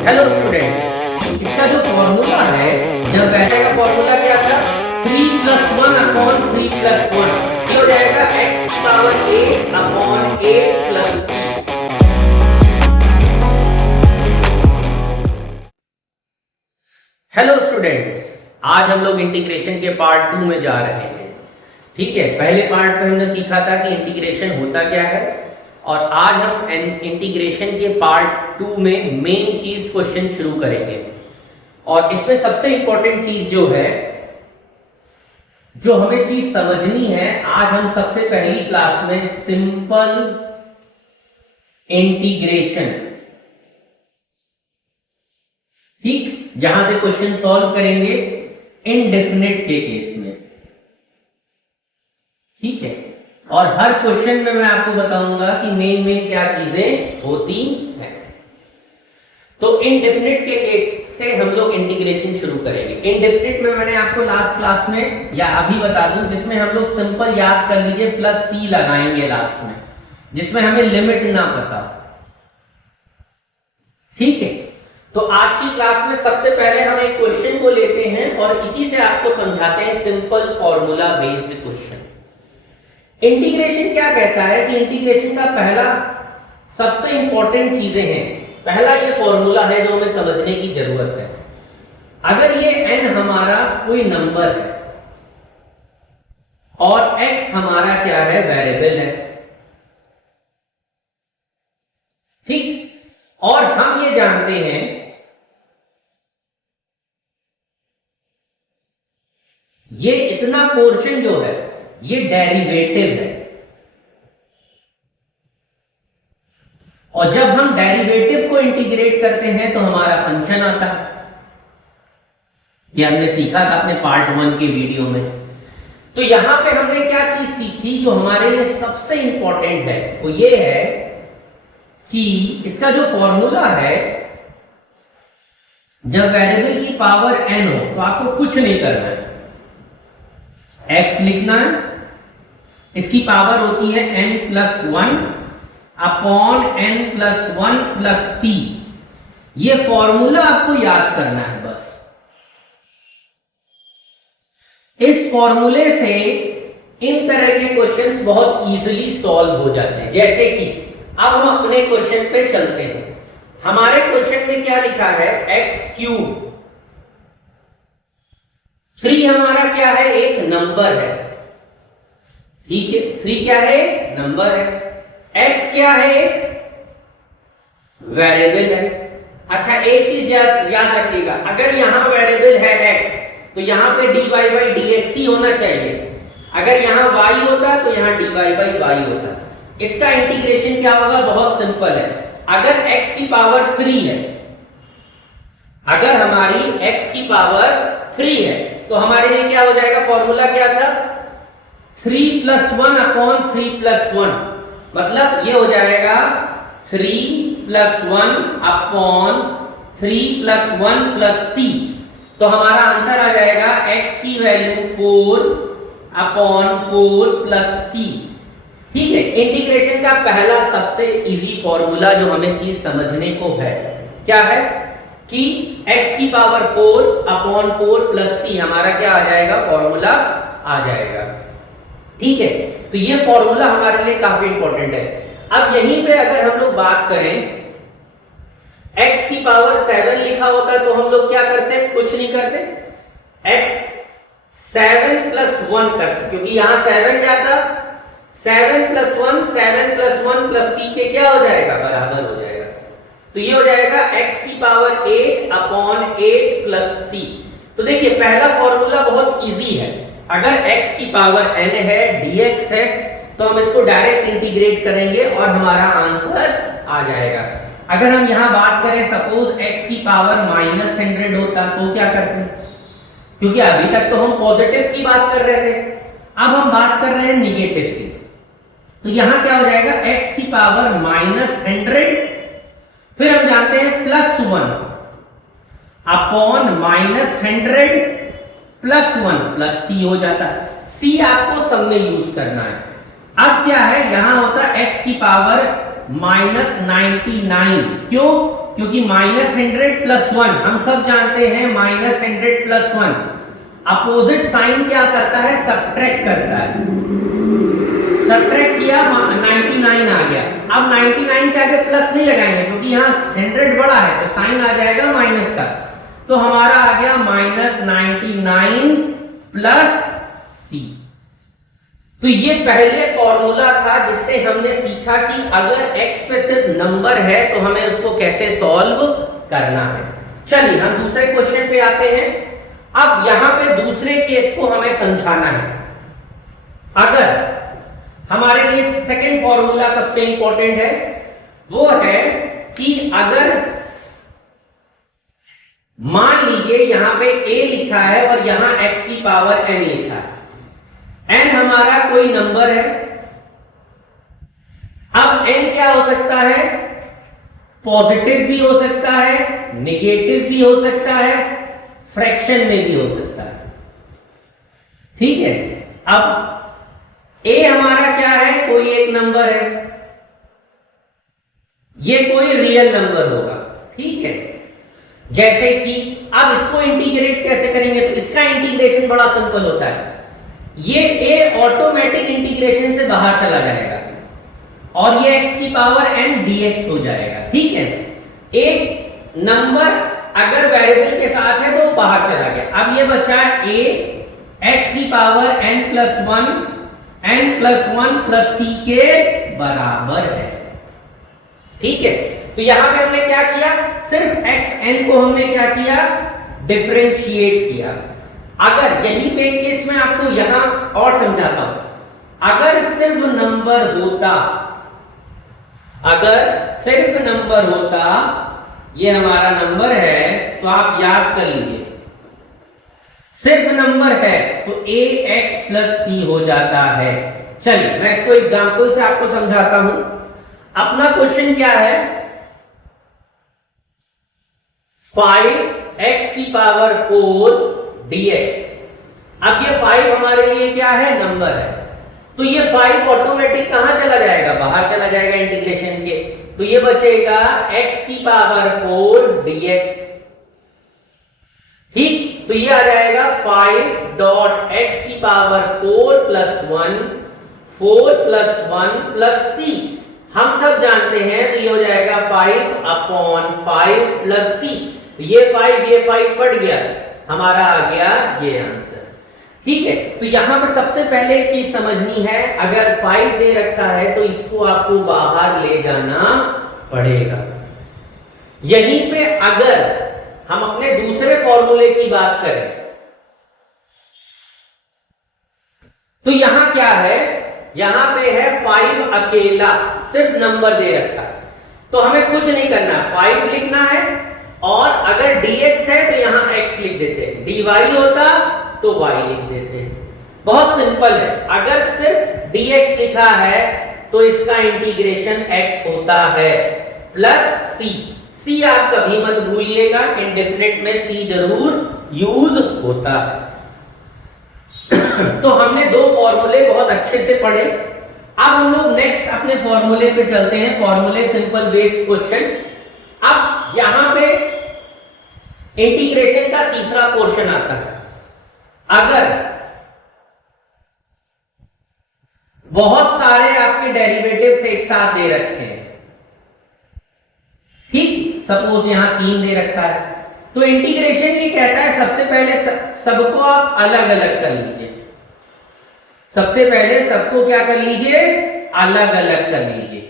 Hello students, इसका जो formula है, जब वैसे का फॉर्मूला क्या था, 3 + 1 अपॉन 3 + 1, ये हो जाएगा x की power 8 upon 8 plus c। Hello students, आज हम लोग इंटीग्रेशन के पार्ट 2 में जा रहे हैं। ठीक है, पहले पार्ट में हमने सीखा था कि इंटीग्रेशन होता क्या है, और आज हम इंटीग्रेशन के पार्ट 2 में मेन चीज क्वेश्चन शुरू करेंगे। और इसमें सबसे इंपॉर्टेंट चीज जो है, जो हमें चीज समझनी है, आज हम सबसे पहली क्लास में सिंपल इंटीग्रेशन, ठीक, जहां से क्वेश्चन सॉल्व करेंगे इनडेफिनिट के केस में। ठीक है, और हर क्वेश्चन में मैं आपको बताऊंगा कि मेन क्या चीजें होती हैं। तो इनडेफिनिट के केस से हम लोग इंटीग्रेशन शुरू करेंगे। इनडेफिनिट में मैंने आपको लास्ट क्लास में, या अभी बता दूं, जिसमें हम लोग सिंपल याद कर लीजिए प्लस सी लगाएंगे लास्ट में, जिसमें हमें लिमिट ना पता। ठीक है, तो आज की क्लास में सबसे पहले हम एक क्वेश्चन को लेते हैं और इसी से आपको समझाते हैं simple formula based question. Integration क्या कहता है कि इंटीग्रेशन का पहला सबसे इंपॉर्टेंट चीजें हैं। पहला ये फॉर्मूला है जो हमें समझने की जरूरत है। अगर ये n हमारा कोई नंबर है और x हमारा क्या है, वेरिएबल है, ठीक, और हम ये जानते हैं ये इतना पोर्शन जो है ये डेरिवेटिव है, और जब हम डेरिवेटिव को इंटीग्रेट करते हैं तो हमारा फंक्शन आता है। ये हमने सीखा था अपने पार्ट 1 के वीडियो में। तो यहां पे हमने क्या चीज सीखी जो हमारे लिए सबसे इंपॉर्टेंट है, वो ये है कि इसका जो फॉर्मूला है, जब वेरिएबल की पावर n हो तो आपको कुछ नहीं करना है, x लिखना है, इसकी पावर होती है n+1 अपॉन n+1 c। ये फॉर्मूला आपको याद करना है बस। इस फॉर्मूले से इन तरह के क्वेश्चंस बहुत इजीली सॉल्व हो जाते हैं। जैसे कि अब हम अपने क्वेश्चन पे चलते हैं। हमारे क्वेश्चन में क्या लिखा है, x3। 3 हमारा क्या है, एक नंबर है। ठीक है, 3 क्या है, नंबर है। x क्या है, एक वेरिएबल है। अच्छा, एक चीज याद रखिएगा, अगर यहां वेरिएबल है x तो यहां पे dy/dx ही होना चाहिए। अगर यहां y होता तो यहां dy/y होता। इसका इंटीग्रेशन क्या होगा, बहुत सिंपल है। अगर x की पावर 3 है, अगर हमारी x की पावर 3 है तो हमारे लिए क्या हो जाएगा, फॉर्मूला क्या था, 3 + 1 अपॉन 3 + 1, मतलब ये हो जाएगा 3 + 1 अपॉन 3 + 1 c। तो हमारा आंसर आ जाएगा x की वैल्यू 4 अपॉन 4 c। ठीक है, इंटीग्रेशन का पहला सबसे इजी फॉर्मूला जो हमें चीज समझने को है, क्या है कि x की पावर 4 अपॉन 4 c हमारा क्या आ जाएगा, फॉर्मूला आ जाएगा। ठीक है, तो ये फॉर्मूला हमारे लिए काफी इंपॉर्टेंट है। अब यहीं पे अगर हम लोग बात करें, x की पावर 7 लिखा होता तो हम लोग क्या करते, कुछ नहीं करते, x 7 + 1 करते, क्योंकि यहां 7 जाता, 7 + 1 7 + 1 c के क्या हो जाएगा, बराबर हो जाएगा। तो ये हो जाएगा x की पावर 8 अपॉन 8 c। तो देखिए पहला फॉर्मूला बहुत इजी है। अगर x की पावर n है, dx है, तो हम इसको डायरेक्ट इंटीग्रेट करेंगे और हमारा आंसर आ जाएगा। अगर हम यहां बात करें, सपोज x की पावर -100 होता तो क्या करते, क्योंकि अभी तक तो हम पॉजिटिव की बात कर रहे थे, अब हम बात कर रहे हैं निगेटिव की। तो यहां क्या हो जाएगा, x की पावर -100, फिर हम जानते हैं +1 अपॉन -100 +1 c हो जाता। c आपको सब में यूज करना है। अब क्या है, यहां होता x की पावर -99, क्यों, क्योंकि -100 + 1 हम सब जानते हैं, -100 + 1 अपोजिट साइन क्या करता है, सब्ट्रैक्ट करता है। सब्ट्रैक्ट किया 99 आ गया। अब 99 के आगे प्लस नहीं लगाएंगे क्योंकि यहाँ 100 बड़ा है तो साइन आ जाएगा माइनस का, तो हमारा आ गया -99 + c। तो ये पहले फॉर्मूला था जिससे हमने सीखा कि अगर x पे सिर्फ नंबर है तो हमें उसको कैसे सॉल्व करना है। चलिए हम दूसरे क्वेश्चन पे आते हैं। अब यहां पे दूसरे केस को हमें समझाना है। अगर हमारे लिए सेकंड फॉर्मूला सबसे इंपॉर्टेंट है, वो है कि अगर मान लीजिए यहां पे a लिखा है और यहां x की पावर n लिखा है, n हमारा कोई नंबर है। अब n क्या हो सकता है, पॉजिटिव भी हो सकता है, नेगेटिव भी हो सकता है, फ्रैक्शन में भी हो सकता है। ठीक है, अब a हमारा क्या है, कोई एक नंबर है, ये कोई रियल नंबर होगा। ठीक है, जैसे कि अब इसको इंटीग्रेट कैसे करेंगे, तो इसका इंटीग्रेशन बड़ा सिंपल होता है। ये a ऑटोमेटिक इंटीग्रेशन से बाहर चला जाएगा और ये x की पावर n dx हो जाएगा। ठीक है, एक नंबर अगर वेरिएबल के साथ है तो वो बाहर चला गया। अब ये बचा a x की पावर n + 1 + c के बराबर है। ठीक है, तो यहां पे हमने क्या किया, सिर्फ x n को हमने क्या किया, डिफरेंशिएट किया। अगर यही पे केस में आपको यहां और समझाता हूं, अगर सिर्फ नंबर होता, ये हमारा नंबर है तो आप याद कर लीजिए, सिर्फ नंबर है तो ax + c हो जाता है। चलिए मैं इसको एग्जांपल से आपको समझाता हूं। अपना क्वेश्चन क्या है, 5x की पावर 4 dx। अब ये 5 हमारे लिए क्या है, नंबर है, तो ये 5 ऑटोमेटिक कहां चला जाएगा, बाहर चला जाएगा इंटीग्रेशन के, तो ये बचेगा x की पावर 4 dx। ठीक, तो ये आ जाएगा 5 x की पावर 4 + 1 + c। हम सब जानते हैं तो ये हो जाएगा 5/5 + c। तो ये 5 बढ़ गया, हमारा आ गया ये आंसर। ठीक है, तो यहां पर सबसे पहले एक चीज समझनी है, अगर 5 दे रखा है तो इसको आपको बाहर ले जाना पड़ेगा। यहीं पे अगर हम अपने दूसरे फॉर्मूले की बात करें तो यहां क्या है, यहां पे है 5 अकेला, सिर्फ नंबर दे रखा है, तो हमें कुछ नहीं करना, 5 लिखना है और अगर dx है तो यहां x लिख देते हैं, dy होता तो y लिख देते हैं। बहुत सिंपल है, अगर सिर्फ dx लिखा है तो इसका इंटीग्रेशन x होता है प्लस c आप कभी मत भूलिएगा, इंडेफिनिट में c जरूर यूज होता है। तो हमने दो फॉर्मूले बहुत अच्छे से पढ़े। अब हम लोग नेक्स्ट अपने फॉर्मूले पे चलते हैं, फॉर्मूले सिंपल बेस्ड क्वेश्चन। अब यहां पे इंटीग्रेशन का तीसरा पोर्शन आता है। अगर बहुत सारे आपके डेरिवेटिव्स एक साथ दे रखे हैं, ठीक, सपोज यहां 3 दे रखा है, तो इंटीग्रेशन ये कहता है सबसे पहले सबको आप अलग अलग कर लीजिए। सबसे पहले सबको क्या कर लीजिए, अलग अलग कर लीजिए।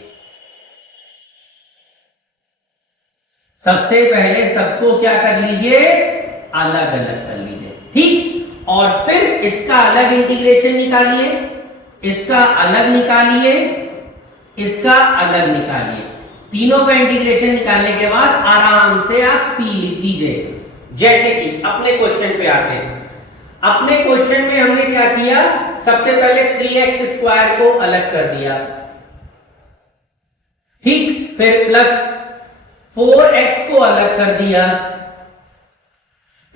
सबसे पहले सबको क्या कर लीजिए, अलग अलग कर लीजिए। ठीक, और फिर इसका अलग इंटीग्रेशन निकालिए, इसका अलग निकालिए, इसका अलग निकालिए। तीनों का इंटीग्रेशन निकालने के बाद आराम से आप c लिख दीजिए। जैसे कि अपने क्वेश्चन पे आते हैं। अपने क्वेश्चन में हमने क्या किया, सबसे पहले 3x² को अलग कर दिया, ठीक, फिर प्लस 4x को अलग कर दिया,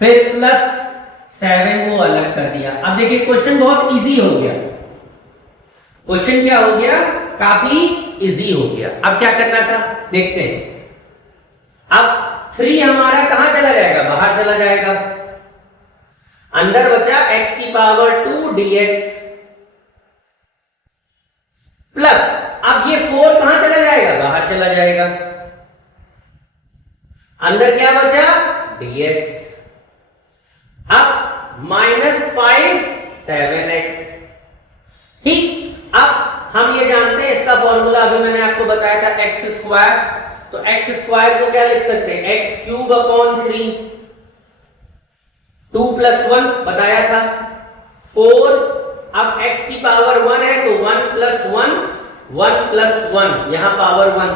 फिर प्लस 7 को अलग कर दिया। अब देखिए क्वेश्चन बहुत इजी हो गया। क्वेश्चन क्या हो गया, काफी इजी हो गया। अब क्या करना था देखते हैं। अब 3 हमारा कहां चला जाएगा, बाहर चला जाएगा, अंदर बचा x की पावर 2 dx प्लस, अब ये 4 कहां चला जाएगा, बाहर चला जाएगा, अंदर क्या बचा dx, अब -5 7x। ठीक, अब हम ये जानते हैं इसका फॉर्मूला अभी मैंने आपको बताया था एक्स स्क्वायर, तो एक्स स्क्वायर को क्या लिख सकते हैं, एक्स क्यूब अपॉन 3, 2 + 1 बताया था 4, अब x की पावर 1 है तो 1 + 1 1 + 1 यहां पावर 1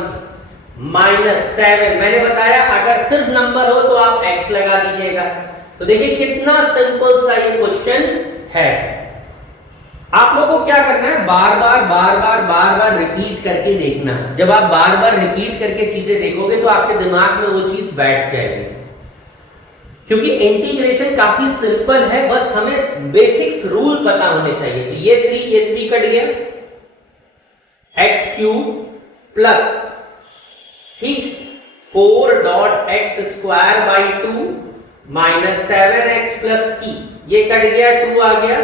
-7, मैंने बताया अगर सिर्फ नंबर हो तो आप x लगा दीजिएगा। तो देखिए कितना सिंपल सा ये क्वेश्चन है। आप लोगों को क्या करना है, बार बार रिपीट करके देखना। जब आप बार बार रिपीट करके चीजें देखोगे तो आपके दिमाग में वो चीज बैठ जाएगी, क्योंकि इंटीग्रेशन काफी सिंपल है, बस हमें बेसिक्स रूल पता होने चाहिए। तो ये 3 कट गया, x³ प्लस, ठीक, 4.x² / 2 -7x + c, ये कट गया, 2 आ गया,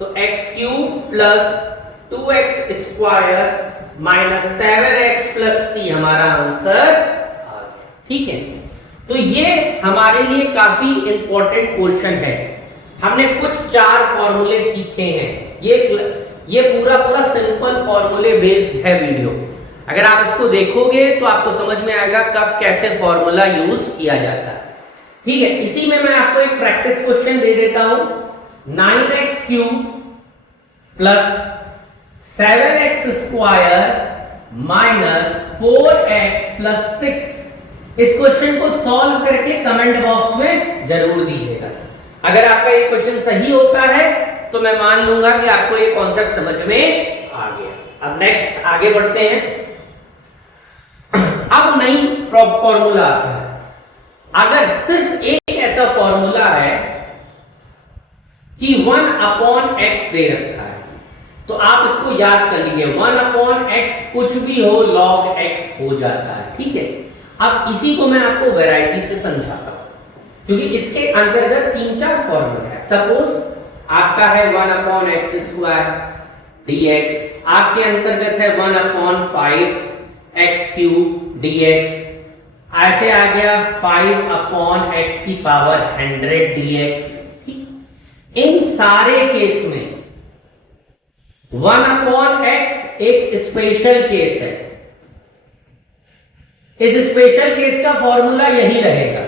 तो x³ plus 2x² - 7x + c हमारा आंसर आ गया। ठीक है, तो ये हमारे लिए काफी इंपॉर्टेंट क्वेश्चन है। हमने कुछ 4 फॉर्मूले सीखे हैं। ये पूरा सिंपल फॉर्मूले बेस्ड है वीडियो। अगर आप इसको देखोगे तो आपको समझ में आएगा कब कैसे फॉर्मूला यूज किया जाता है। ठीक है, इसी में मैं आपको एक प्रैक्टिस क्वेश्चन दे देता हूं, 9x³ प्लस 7x² - 4x + 6, इस क्वेश्चन को सॉल्व करके कमेंट बॉक्स में जरूर दीजिएगा। अगर आपका ये क्वेश्चन सही होता है तो मैं मान लूंगा कि आपको ये कॉन्सेप्ट समझ में आ गया। अब नेक्स्ट आगे बढ़ते हैं। अब नई फॉर्मूला आता है। अगर सिर्फ एक ऐसा फॉर्मूला है कि 1/x दे रखा है तो आप इसको याद कर लीजिए, 1/x कुछ भी हो log x हो जाता है। ठीक है, अब इसी को मैं आपको वैरायटी से समझाता हूं, क्योंकि इसके अंतर्गत 3-4 फॉर्मूला है। सपोज आपका है 1/x² dx, आपके अंतर्गत है 1/5x³ dx, ऐसे आ गया 5/x⁻100 dx। इन सारे केस में 1/x एक स्पेशल केस है। इस स्पेशल केस का फॉर्मूला यही रहेगा,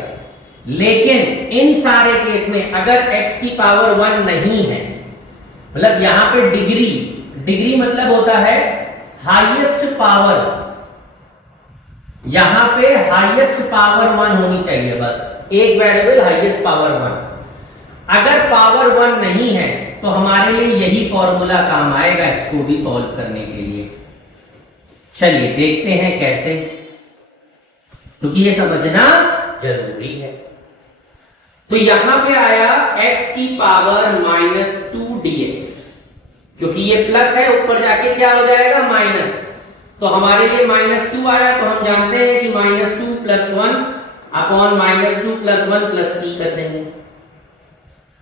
लेकिन इन सारे केस में अगर x की पावर 1 नहीं है, मतलब यहां पे डिग्री मतलब होता है हाईएस्ट पावर, यहां पे हाईएस्ट पावर 1 होनी चाहिए, बस एक वेरिएबल हाईएस्ट पावर 1। अगर पावर 1 नहीं है तो हमारे लिए यही फॉर्मूला काम आएगा इसको भी सॉल्व करने के लिए। चलिए देखते हैं कैसे, क्योंकि ये समझना जरूरी है। तो यहां पे आया x की पावर -2 dx, क्योंकि ये प्लस है, ऊपर जाके क्या हो जाएगा माइनस, तो हमारे लिए -2 आया, तो हम जानते हैं कि -2 + 1 अपॉन -2 + 1 + c कर देंगे।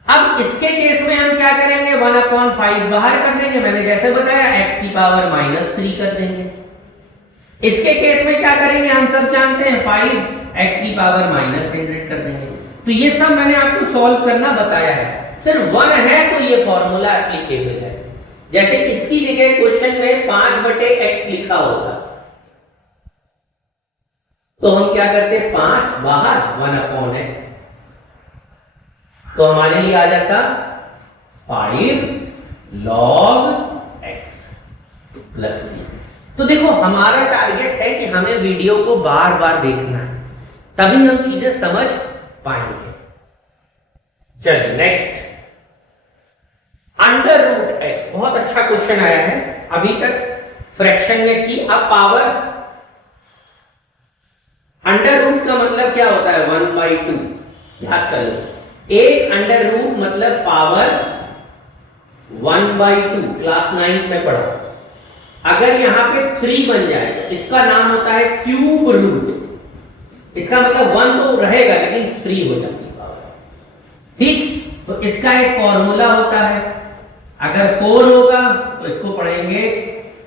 अब इसके केस में हम क्या करेंगे, 1/5 बाहर कर देंगे, मैंने जैसे बताया, x की पावर -3 कर देंगे। इसके केस में क्या करेंगे, हम सब जानते हैं 5x की पावर -100 कर देंगे। तो ये सब मैंने आपको सॉल्व करना बताया है, सिर्फ 1 है तो ये फॉर्मूला एप्लीकेबल है। जैसे इसकी जगह क्वेश्चन में 5/x लिखा होता तो हम क्या करते, 5 बाहर 1/x, तो हमारे लिए आ जाता 5 log x + c। तो देखो हमारा टारगेट है कि हमें वीडियो को बार बार देखना है, तभी हम चीजें समझ पाएंगे। चलिए नेक्स्ट, √x, बहुत अच्छा क्वेश्चन आया है। अभी तक फ्रैक्शन में थी, अब पावर। √ का मतलब क्या होता है, 1/2, याद कर लो। एक √ मतलब पावर 1/2, क्लास 9 में पढ़ा। अगर यहां पे 3 बन जाए तो इसका नाम होता है क्यूब रूट। इसका मतलब 1 तो रहेगा लेकिन 3 हो जाती है पावर। ठीक, तो इसका एक फॉर्मूला होता है, अगर 4 होगा तो इसको पढ़ेंगे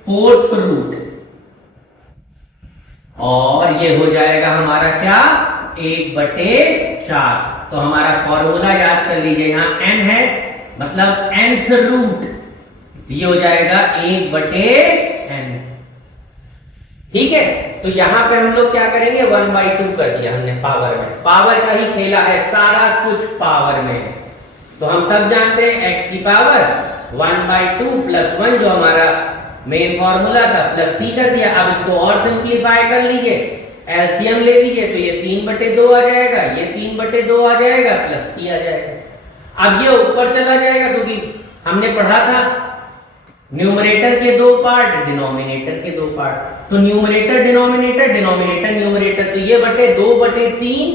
4th रूट, और ये हो जाएगा हमारा क्या, 1/4। तो हमारा फॉर्मूला याद कर लीजिए, यहां n है मतलब nth रूट, ये हो जाएगा 1/n। ठीक है, तो यहां पे हम लोग क्या करेंगे, 1/2 कर दिया हमने पावर में, पावर का ही खेला है, सारा कुछ पावर में। तो हम सब जानते हैं x की पावर 1/2 + 1 जो हमारा मेन फॉर्मूला था, प्लस c कर दिया। अब इसको और सिंप्लीफाई कर लीजिए, एलसीएम ले लीजिए, तो ये 3/2 आ जाएगा, ये 3/2 आ जाएगा, प्लस c आ जाएगा। अब ये ऊपर चला जाएगा क्योंकि हमने पढ़ा था न्यूमरेटर के 2 पार्ट, डिनोमिनेटर के 2 पार्ट। तो न्यूमरेटर डिनोमिनेटर, डिनोमिनेटर न्यूमरेटर, तो ये बटे 2/3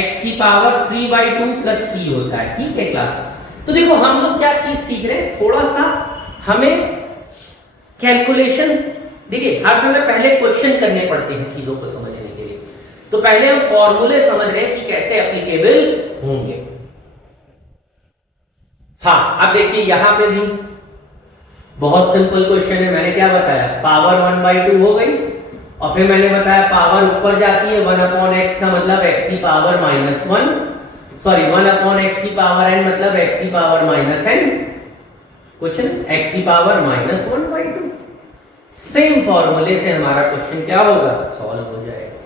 x की पावर 3/2 + c होता है। ठीक है क्लास, तो देखो हम लोग क्या चीज सीख रहे हैं, थोड़ा सा हमें कैलकुलेशन, देखिए हर समय पहले क्वेश्चन करने पड़ते हैं चीजों को समझने के लिए, तो पहले हम फॉर्मूले समझ रहे हैं कि कैसे एप्लीकेबल होंगे। हाँ, अब देखिए यहां पे भी बहुत सिंपल क्वेश्चन है, मैंने क्या बताया, पावर 1/2 हो गई, और फिर मैंने बताया पावर ऊपर जाती है 1/x का मतलब x की पावर -1, सॉरी 1/x की पावर n मतलब x की पावर -n, कुछ नहीं, x की पावर -1/2। सेम फॉर्मूले से हमारा क्वेश्चन क्या होगा, सॉल्व हो जाएगा।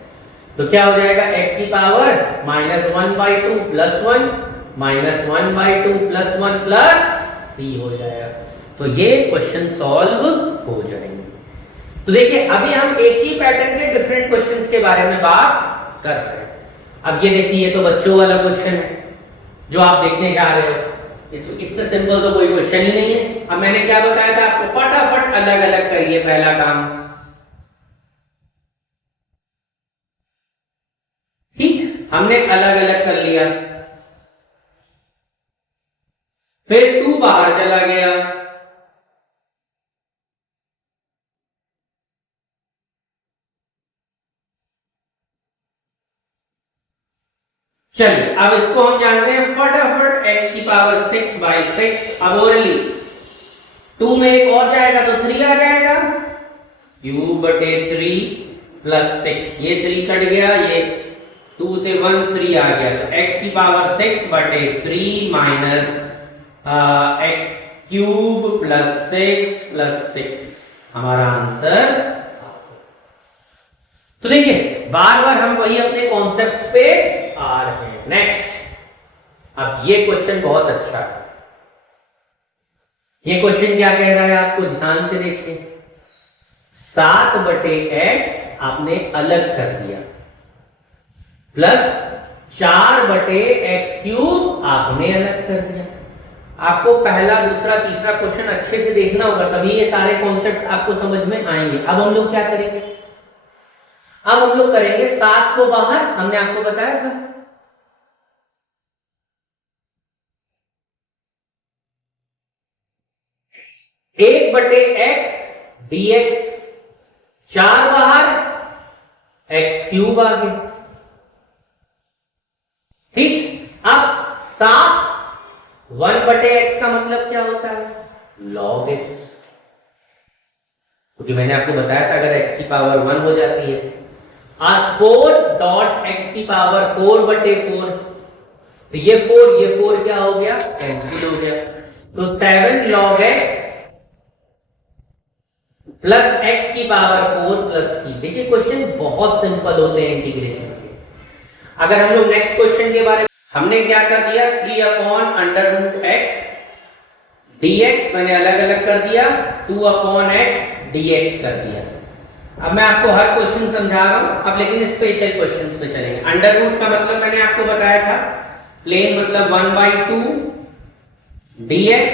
तो क्या हो जाएगा, x की पावर -1/2 + 1 -1/2 + 1 + c हो जाएगा। तो ये क्वेश्चन सॉल्व हो जाएंगे। तो देखिए अभी हम एक ही पैटर्न के डिफरेंट क्वेश्चंस के बारे में बात कर रहे हैं। अब ये देखिए, ये तो बच्चों वाला क्वेश्चन है जो आप देखने जा रहे हो, इससे सिंपल तो कोई क्वेश्चन ही नहीं है। अब मैंने क्या बताया था आपको, फटाफट अलग अलग करिए पहला काम। ठीक, हमने अलग अलग कर लिया, फिर 2 बाहर चला गया, चलिए अब इसको हम जानते हैं फटाफट, x की पावर 6/6। अब ओरली 2 में एक और जाएगा तो 3 आ जाएगा, (3 + 6), ये 3 कट गया, ये 2 से 1 3 आ गया, तो x की पावर 6/3 माइनस x³ + 6 + 6 हमारा आंसर। तो देखिए बार बार हम वही अपने कॉन्सेप्ट्स पे आ रहे हैं। नेक्स्ट, अब ये क्वेश्चन बहुत अच्छा है। ये क्वेश्चन क्या कह रहा है आपको ध्यान से देखिए, 7/x आपने अलग कर दिया प्लस 4/x³ आपने अलग कर दिया। आपको पहला दूसरा तीसरा क्वेश्चन अच्छे से देखना होगा, तभी ये सारे कॉन्सेप्ट्स आपको समझ में आएंगे। अब हम लोग क्या करेंगे, अब हम लोग करेंगे 7 को बाहर, हमने आपको बताया था 1/x dx, 4 बाहर, x³ आ गया। ठीक, अब 7 1/x का मतलब क्या होता है, log x, क्योंकि मैंने आपको बताया था अगर x की पावर 1 हो जाती है, और 4.x की पावर 4/4, तो ये 4 क्या हो गया, कैंसिल हो गया, तो 7 log x प्लस x की पावर 4 + c। देखिए क्वेश्चन बहुत सिंपल होते हैं इंटीग्रेशन के। अगर हम लोग नेक्स्ट क्वेश्चन के बारे में, हमने क्या कर दिया, 3/√x dx मैंने अलग अलग कर दिया, 2/x dx कर दिया। अब मैं आपको हर क्वेश्चन समझा रहा हूं, अब लेकिन स्पेशल क्वेश्चंस पे चलेंगे। अंडर रूट का मतलब मैंने आपको बताया था, प्लेन मतलब 1/2 dx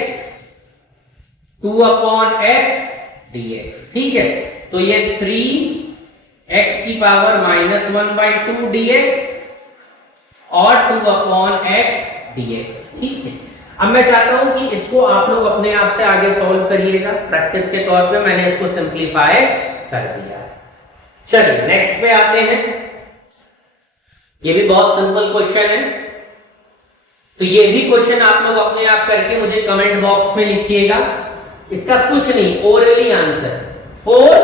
2/x dx। ठीक है, तो ये 3x की पावर -1/2 dx और 2/x dx। ठीक है, अब मैं चाहता हूं कि इसको आप लोग अपने आप से आगे सॉल्व करिएगा, प्रैक्टिस के तौर पे मैंने इसको सिंप्लीफाई कर दिया। चलिए नेक्स्ट पे आते हैं। ये भी बहुत सिंपल क्वेश्चन है, तो ये भी क्वेश्चन आप लोग अपने आप करके मुझे कमेंट बॉक्स में लिखिएगा। इसका कुछ नहीं, ओरली आंसर 4,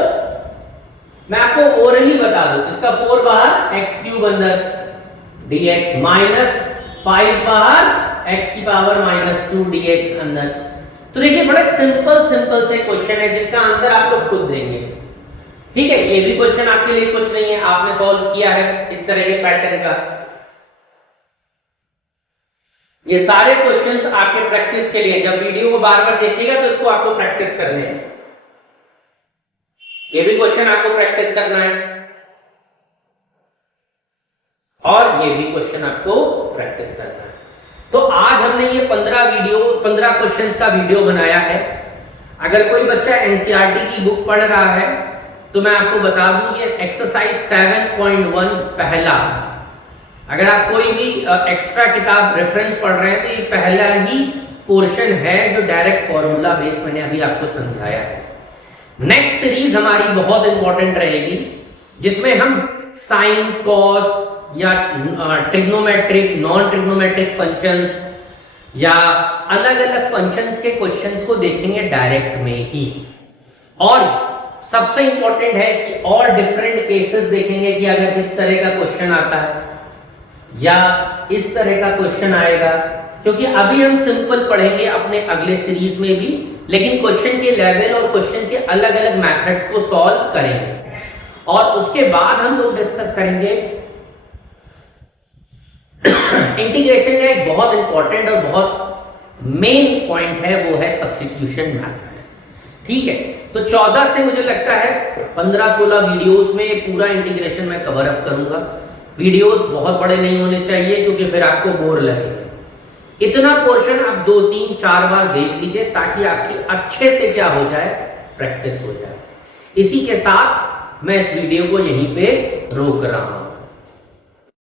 मैं आपको ओरली बता दूं, इसका 4 बाहर एक्स क्यूब अंदर dx माइनस 5 बाहर x की पावर -2 dx अंदर। तो देखिए बड़े सिंपल से क्वेश्चन है जिसका आंसर आप लोग खुद देंगे। ठीक है, ये भी क्वेश्चन आपके लिए कुछ नहीं है, आपने सॉल्व किया है इस तरह के पैटर्न का। ये सारे क्वेश्चंस आपके प्रैक्टिस के लिए, जब वीडियो को बार बार देखिएगा तो इसको आपको प्रैक्टिस करने हैं। ये भी क्वेश्चन आपको प्रैक्टिस करना है और ये भी क्वेश्चन आपको प्रैक्टिस करना है। तो आज हमने ये 15 क्वेश्चंस का वीडियो बनाया है। अगर कोई बच्चा एनसीईआरटी की बुक पढ़ रहा है तो मैं आपको बता दूं ये एक्सरसाइज 7.1 पहला, अगर आप कोई भी एक्स्ट्रा किताब रेफरेंस पढ़ रहे हैं तो ये पहला ही पोर्शन है जो डायरेक्ट फॉर्मूला बेस मैंने अभी आपको समझाया है। नेक्स्ट सीरीज हमारी बहुत इंपॉर्टेंट रहेगी जिसमें हम साइन, कॉस या ट्रिग्नोमेट्रिक, नॉन ट्रिग्नोमेट्रिक फंक्शंस या अलग अलग फंक्शंस के क्वेश्चंस को देखेंगे डायरेक्ट में ही। और सबसे इंपॉर्टेंट है कि और डिफरेंट केसेस देखेंगे कि अगर इस तरह का क्वेश्चन आता है या इस तरह का क्वेश्चन आएगा, क्योंकि अभी हम सिंपल पढ़ेंगे अपने अगले सीरीज में भी, लेकिन क्वेश्चन के लेवल और क्वेश्चन के अलग अलग मेथड्स को सॉल्व करेंगे। और उसके बाद हम लोग डिस्कस करेंगे इंटीग्रेशन का एक बहुत इंपॉर्टेंट और बहुत मेन पॉइंट है, वो है सब्स्टिट्यूशन मेथड। ठीक है, तो 14 से मुझे लगता है 15-16 वीडियोस में पूरा इंटीग्रेशन मैं कवर अप करूंगा। वीडियोस बहुत बड़े नहीं होने चाहिए क्योंकि फिर आपको बोर लगेगा। इतना पोर्शन आप 2, 3, 4 बार देख लीजिए ताकि आपकी अच्छे से क्या हो जाए, प्रैक्टिस हो जाए। इसी के साथ मैं इस वीडियो को यहीं पे रोक रहा हूं।